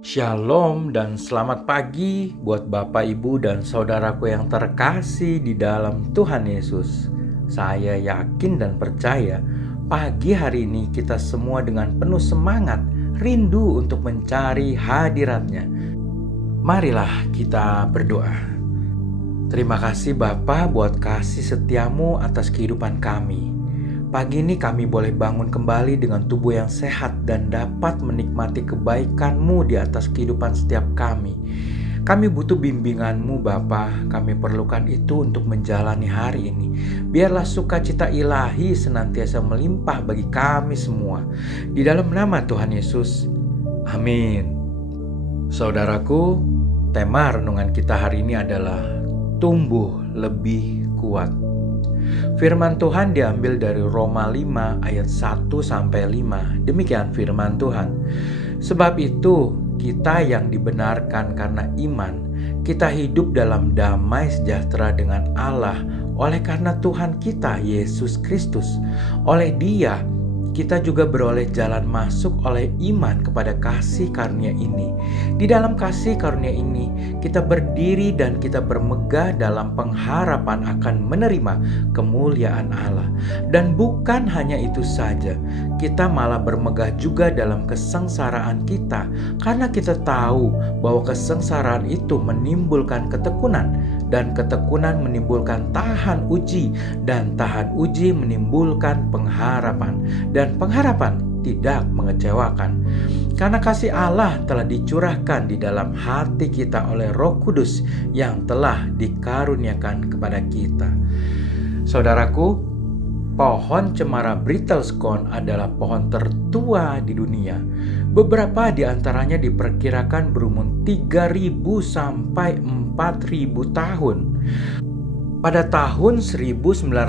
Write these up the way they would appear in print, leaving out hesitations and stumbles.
Shalom dan selamat pagi buat Bapak, Ibu, dan saudaraku yang terkasih di dalam Tuhan Yesus. Saya yakin dan percaya pagi hari ini kita semua dengan penuh semangat, rindu untuk mencari hadirat-Nya. Marilah kita berdoa. Terima kasih Bapa buat kasih setiamu atas kehidupan kami. Pagi ini kami boleh bangun kembali dengan tubuh yang sehat dan dapat menikmati kebaikan-Mu di atas kehidupan setiap kami. Kami butuh bimbingan-Mu Bapa, kami perlukan itu untuk menjalani hari ini. Biarlah sukacita ilahi senantiasa melimpah bagi kami semua. Di dalam nama Tuhan Yesus, amin. Saudaraku, tema renungan kita hari ini adalah tumbuh lebih kuat. Firman Tuhan diambil dari Roma 5 ayat 1-5. Demikian firman Tuhan. Sebab itu, kita yang dibenarkan karena iman, kita hidup dalam damai sejahtera dengan Allah oleh karena Tuhan kita Yesus Kristus. Oleh Dia kita juga beroleh jalan masuk oleh iman kepada kasih karunia ini. Di dalam kasih karunia ini, kita berdiri dan kita bermegah dalam pengharapan akan menerima kemuliaan Allah. Dan bukan hanya itu saja, kita malah bermegah juga dalam kesengsaraan kita, karena kita tahu bahwa kesengsaraan itu menimbulkan ketekunan, dan ketekunan menimbulkan tahan uji, dan tahan uji menimbulkan pengharapan, dan pengharapan tidak mengecewakan. Karena kasih Allah telah dicurahkan di dalam hati kita oleh Roh Kudus yang telah dikaruniakan kepada kita. Saudaraku, pohon cemara Bristlecone adalah pohon tertua di dunia. Beberapa di antaranya diperkirakan berumur 3.000 sampai 4.000 tahun. Pada tahun 1957,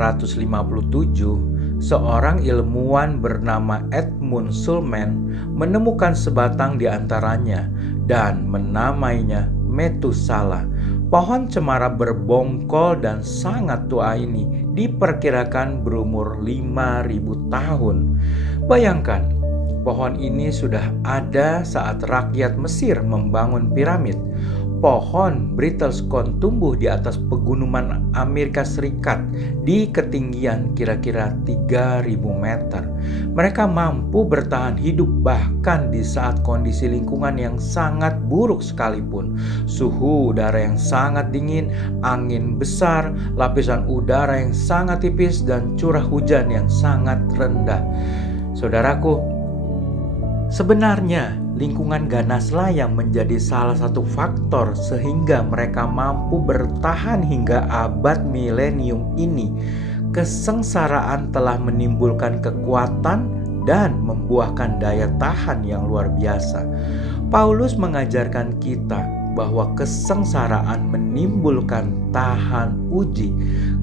seorang ilmuwan bernama Edmund Shulman menemukan sebatang di antaranya dan menamainya Metusala. Pohon cemara berbongkol dan sangat tua ini diperkirakan berumur 5.000 tahun. Bayangkan, pohon ini sudah ada saat rakyat Mesir membangun piramid. Pohon Bristlecone tumbuh di atas pegunungan Amerika Serikat di ketinggian kira-kira 3.000 meter. Mereka mampu bertahan hidup bahkan di saat kondisi lingkungan yang sangat buruk sekalipun. Suhu udara yang sangat dingin, angin besar, lapisan udara yang sangat tipis, dan curah hujan yang sangat rendah. Saudaraku, sebenarnya lingkungan ganaslah yang menjadi salah satu faktor sehingga mereka mampu bertahan hingga abad milenium ini. Kesengsaraan telah menimbulkan kekuatan dan membuahkan daya tahan yang luar biasa. Paulus mengajarkan kita bahwa kesengsaraan menimbulkan tahan uji.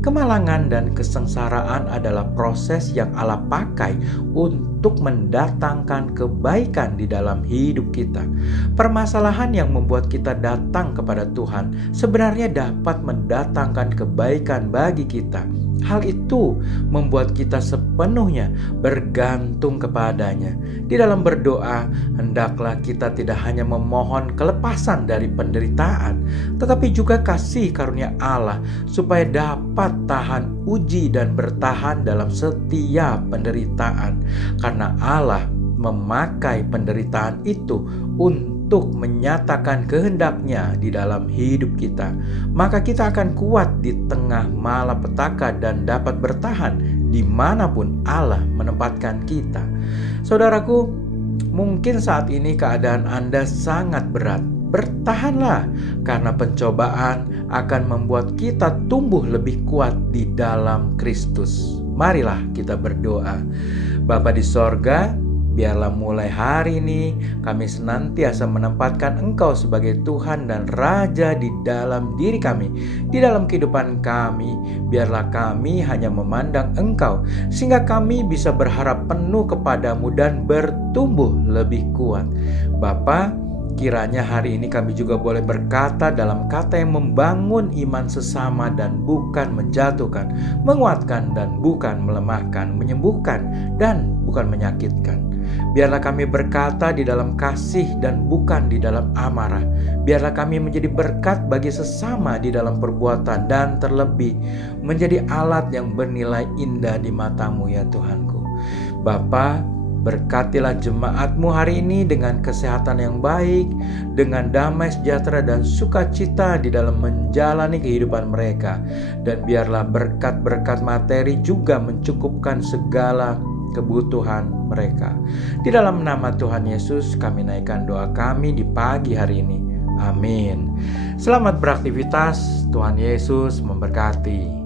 Kemalangan dan kesengsaraan adalah proses yang Allah pakai untuk mendatangkan kebaikan di dalam hidup kita. Permasalahan yang membuat kita datang kepada Tuhan sebenarnya dapat mendatangkan kebaikan bagi kita. Hal itu membuat kita sepenuhnya bergantung kepadanya. Di dalam berdoa, hendaklah kita tidak hanya memohon kelepasan dari penderitaan, tetapi juga kasih karunia Allah supaya dapat tahan uji dan bertahan dalam setiap penderitaan. Karena Allah memakai penderitaan itu untuk menyatakan kehendak-Nya di dalam hidup kita, maka kita akan kuat di tengah malapetaka dan dapat bertahan dimanapun Allah menempatkan kita. Saudaraku, mungkin saat ini keadaan Anda sangat berat. Bertahanlah, karena pencobaan akan membuat kita tumbuh lebih kuat di dalam Kristus. Marilah kita berdoa. Bapa di sorga, biarlah mulai hari ini kami senantiasa menempatkan Engkau sebagai Tuhan dan Raja di dalam diri kami, di dalam kehidupan kami. Biarlah kami hanya memandang Engkau, sehingga kami bisa berharap penuh kepadamu dan bertumbuh lebih kuat. Bapa, kiranya hari ini kami juga boleh berkata dalam kata yang membangun iman sesama dan bukan menjatuhkan, menguatkan dan bukan melemahkan, menyembuhkan dan bukan menyakitkan. Biarlah kami berkata di dalam kasih dan bukan di dalam amarah. Biarlah kami menjadi berkat bagi sesama di dalam perbuatan, dan terlebih menjadi alat yang bernilai indah di mata-Mu ya Tuhanku. Bapa, berkatilah jemaat-Mu hari ini dengan kesehatan yang baik, dengan damai sejahtera dan sukacita di dalam menjalani kehidupan mereka. Dan biarlah berkat-berkat materi juga mencukupkan segala kebutuhan mereka. Di dalam nama Tuhan Yesus kami naikkan doa kami di pagi hari ini. Amin. Selamat beraktivitas. Tuhan Yesus memberkati.